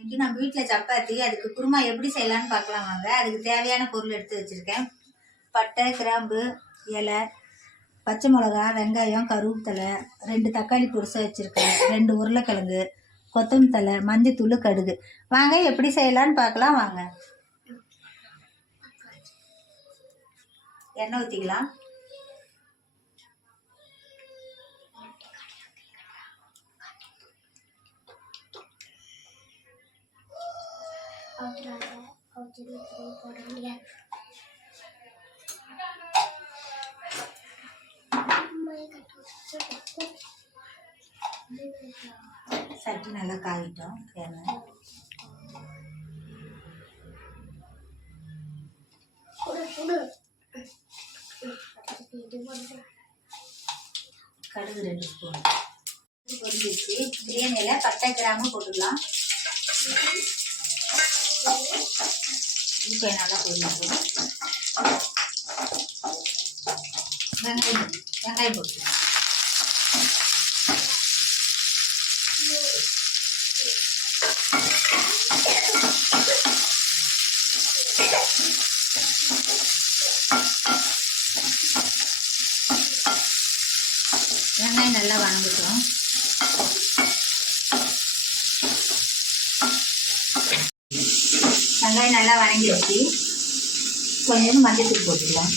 இன்னைக்கு நம்ம வீட்டில் சப்பாத்தி, அதுக்கு குருமா எப்படி செய்யலான்னு பார்க்கலாம் வாங்க. அதுக்கு தேவையான பொருள் எடுத்து வச்சுருக்கேன். பட்டை, கிராம்பு, இலை, பச்சை மிளகா, வெங்காயம், கருவேப்பிலை, 2 தக்காளி பொடிசாக வச்சுருக்கேன், 2 உருளைக்கிழங்கு, கொத்தமல்லி தழை, மஞ்சத்தூள், கடுகு. வாங்க எப்படி செய்யலான்னு பார்க்கலாம் வாங்க. எண்ணெய் ஊற்றிக்கலாம். சட்டி நல்லா காயிட்டோம். எண்ணெய் கடுகு 2 ஸ்பூன் பொரிஞ்சிச்சு. பிரியாணியில் பட்டை, கிராம்பு போட்டுக்கலாம். இப்போ நல்லா பொரிஞ்சிடும். வெங்காயம் போட்டுக்கலாம். வெங்காயம் நல்லா வணங்கிட்டோம். வெங்காயம் நல்லா வணங்கிடுச்சு. கொஞ்சம் மஞ்சத்தூள் போட்டுக்கலாம்.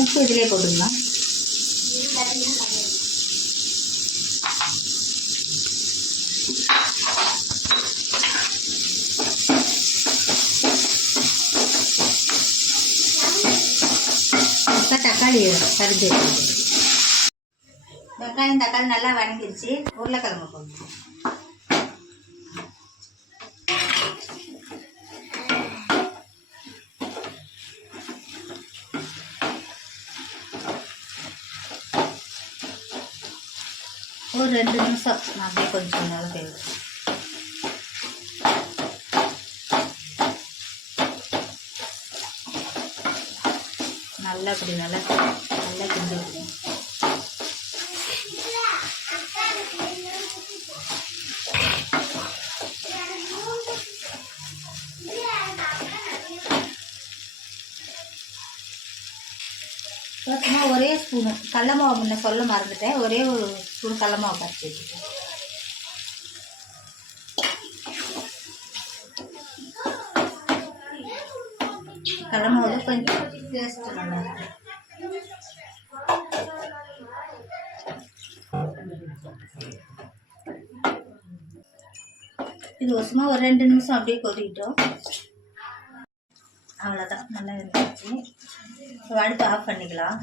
உப்பு இதிலே போட்டுக்கலாம். தக்காளி கருது. வெங்காயம் தக்காளி நல்லா வணங்கிடுச்சு. உருளைக்கிழங்கு போடணும். ஒரு 2 நிமிஷம் அப்படியே கொஞ்சம் நல்லா தேவை. நல்லா அப்படி நல்லா கிண்டி விடணும். சும்மா ஒரே ஸ்பூனு கடல மாவு முன்ன சொல்ல மறந்துட்டேன். ஒரே ஒரு ஸ்பூன் கடல மாவு கரைச்சி வச்சுட்டேன். கடல மாவு கொஞ்சம் டேஸ்ட் நல்லா இருக்கும். இது சும்மா ஒரு 2 நிமிஷம் அப்படியே கொதிக்கிட்டோம். அவ்வளோதான், நல்லா இருந்துச்சு. அடுப்பு ஆஃப் பண்ணிக்கலாம்.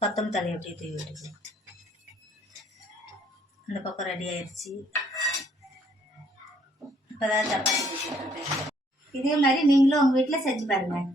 கொத்தமல்லி தழை அப்படியே தூவி விட்டுக்கலாம். அந்த பக்கம் ரெடி ஆயிடுச்சு. இப்போ தான் சப்பாத்தி. இதே மாதிரி நீங்களும் உங்கள் வீட்டில் செஞ்சு பாருங்கள்.